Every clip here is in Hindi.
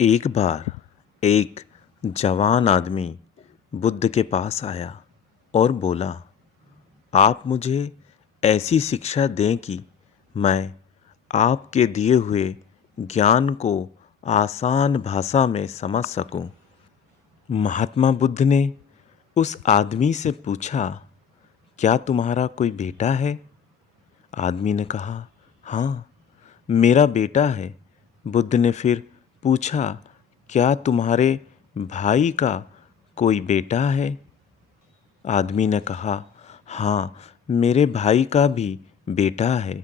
एक बार एक जवान आदमी बुद्ध के पास आया और बोला, आप मुझे ऐसी शिक्षा दें कि मैं आपके दिए हुए ज्ञान को आसान भाषा में समझ सकूं। महात्मा बुद्ध ने उस आदमी से पूछा, क्या तुम्हारा कोई बेटा है? आदमी ने कहा, हाँ, मेरा बेटा है। बुद्ध ने फिर पूछा, क्या तुम्हारे भाई का कोई बेटा है? आदमी ने कहा, हाँ, मेरे भाई का भी बेटा है।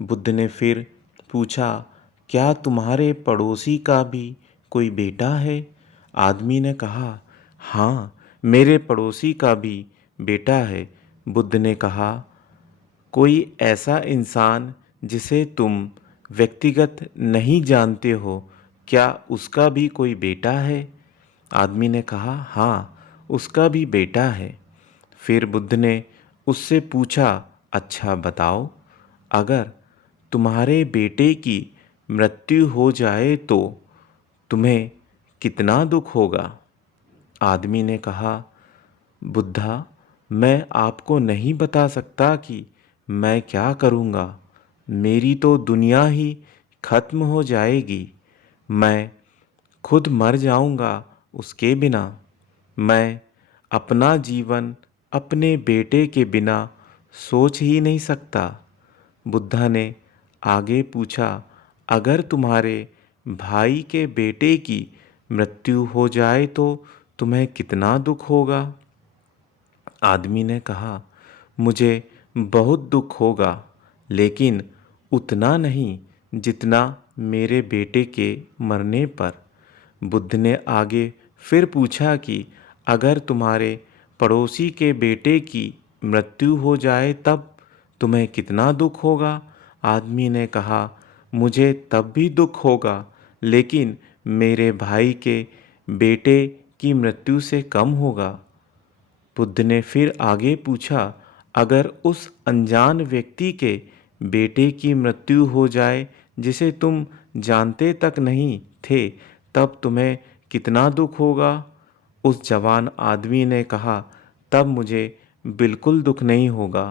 बुद्ध ने फिर पूछा, क्या तुम्हारे पड़ोसी का भी कोई बेटा है? आदमी ने कहा, हाँ, मेरे पड़ोसी का भी बेटा है। बुद्ध ने कहा, कोई ऐसा इंसान जिसे तुम व्यक्तिगत नहीं जानते हो, क्या उसका भी कोई बेटा है? आदमी ने कहा, हाँ, उसका भी बेटा है। फिर बुद्ध ने उससे पूछा, अच्छा बताओ, अगर तुम्हारे बेटे की मृत्यु हो जाए तो तुम्हें कितना दुख होगा? आदमी ने कहा, बुद्धा, मैं आपको नहीं बता सकता कि मैं क्या करूँगा। मेरी तो दुनिया ही खत्म हो जाएगी। मैं खुद मर जाऊँगा उसके बिना। मैं अपना जीवन अपने बेटे के बिना सोच ही नहीं सकता। बुद्धा ने आगे पूछा, अगर तुम्हारे भाई के बेटे की मृत्यु हो जाए तो तुम्हें कितना दुख होगा? आदमी ने कहा, मुझे बहुत दुख होगा, लेकिन उतना नहीं जितना मेरे बेटे के मरने पर। बुद्ध ने आगे फिर पूछा कि अगर तुम्हारे पड़ोसी के बेटे की मृत्यु हो जाए तब तुम्हें कितना दुख होगा? आदमी ने कहा, मुझे तब भी दुख होगा, लेकिन मेरे भाई के बेटे की मृत्यु से कम होगा। बुद्ध ने फिर आगे पूछा, अगर उस अनजान व्यक्ति के बेटे की मृत्यु हो जाए जिसे तुम जानते तक नहीं थे, तब तुम्हें कितना दुख होगा? उस जवान आदमी ने कहा, तब मुझे बिल्कुल दुख नहीं होगा,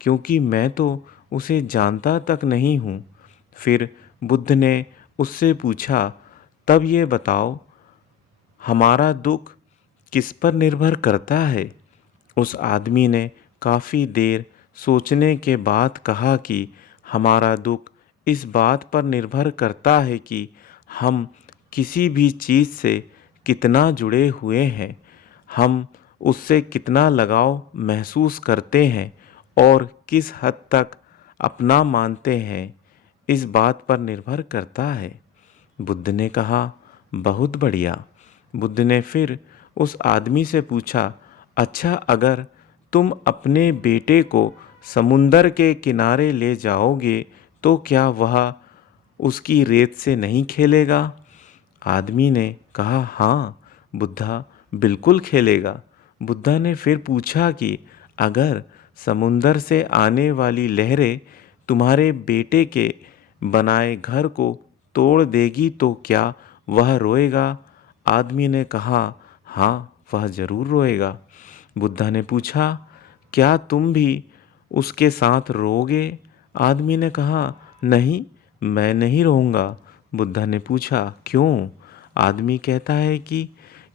क्योंकि मैं तो उसे जानता तक नहीं हूँ। फिर बुद्ध ने उससे पूछा, तब ये बताओ, हमारा दुख किस पर निर्भर करता है? उस आदमी ने काफ़ी देर सोचने के बाद कहा कि हमारा दुख इस बात पर निर्भर करता है कि हम किसी भी चीज़ से कितना जुड़े हुए हैं, हम उससे कितना लगाव महसूस करते हैं और किस हद तक अपना मानते हैं, इस बात पर निर्भर करता है। बुद्ध ने कहा, बहुत बढ़िया। बुद्ध ने फिर उस आदमी से पूछा, अच्छा, अगर तुम अपने बेटे को समुंदर के किनारे ले जाओगे तो क्या वह उसकी रेत से नहीं खेलेगा? आदमी ने कहा, हाँ बुद्धा, बिल्कुल खेलेगा। बुद्धा ने फिर पूछा कि अगर समुंदर से आने वाली लहरें तुम्हारे बेटे के बनाए घर को तोड़ देगी तो क्या वह रोएगा? आदमी ने कहा, हाँ, वह जरूर रोएगा। बुद्धा ने पूछा, क्या तुम भी उसके साथ रोओगे? आदमी ने कहा, नहीं, मैं नहीं रोऊंगा। बुद्धा ने पूछा, क्यों? आदमी कहता है कि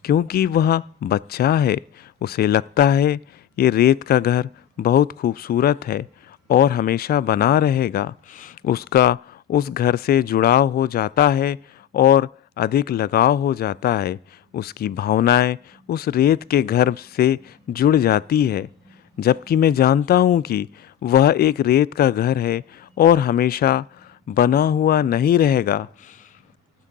क्योंकि वह बच्चा है, उसे लगता है ये रेत का घर बहुत खूबसूरत है और हमेशा बना रहेगा। उसका उस घर से जुड़ाव हो जाता है और अधिक लगाव हो जाता है। उसकी भावनाएं उस रेत के घर से जुड़ जाती है, जबकि मैं जानता हूँ कि वह एक रेत का घर है और हमेशा बना हुआ नहीं रहेगा।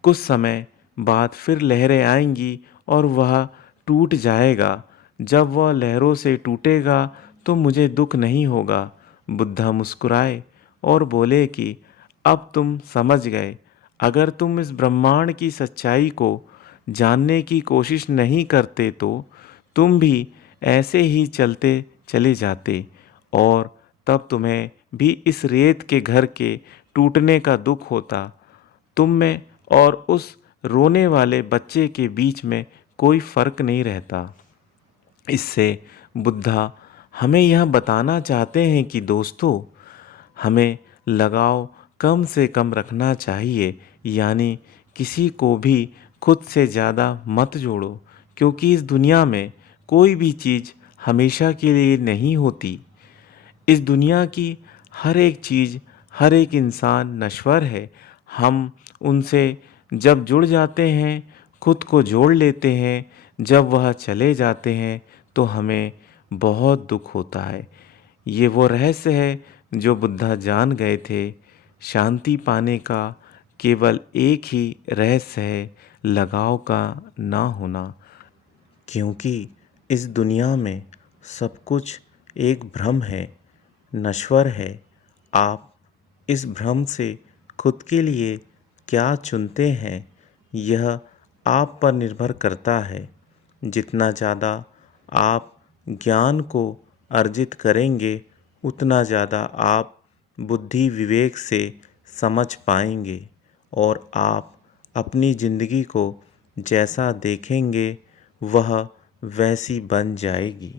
कुछ समय बाद फिर लहरें आएंगी और वह टूट जाएगा। जब वह लहरों से टूटेगा तो मुझे दुख नहीं होगा। बुद्धा मुस्कुराए और बोले कि अब तुम समझ गए। अगर तुम इस ब्रह्मांड की सच्चाई को जानने की कोशिश नहीं करते तो तुम भी ऐसे ही चलते चले जाते और तब तुम्हें भी इस रेत के घर के टूटने का दुख होता। तुम में और उस रोने वाले बच्चे के बीच में कोई फर्क नहीं रहता। इससे बुद्धा हमें यह बताना चाहते हैं कि दोस्तों, हमें लगाव कम से कम रखना चाहिए, यानी किसी को भी खुद से ज़्यादा मत जोड़ो, क्योंकि इस दुनिया में कोई भी चीज़ हमेशा के लिए नहीं होती। इस दुनिया की हर एक चीज़, हर एक इंसान नश्वर है। हम उनसे जब जुड़ जाते हैं, खुद को जोड़ लेते हैं, जब वह चले जाते हैं तो हमें बहुत दुख होता है। ये वो रहस्य है जो बुद्धा जान गए थे। शांति पाने का केवल एक ही रहस्य है, लगाव का ना होना। क्योंकि इस दुनिया में सब कुछ एक भ्रम है, नश्वर है। आप इस भ्रम से खुद के लिए क्या चुनते हैं, यह आप पर निर्भर करता है। जितना ज़्यादा आप ज्ञान को अर्जित करेंगे, उतना ज़्यादा आप बुद्धि विवेक से समझ पाएंगे और आप अपनी ज़िंदगी को जैसा देखेंगे वह वैसी बन जाएगी।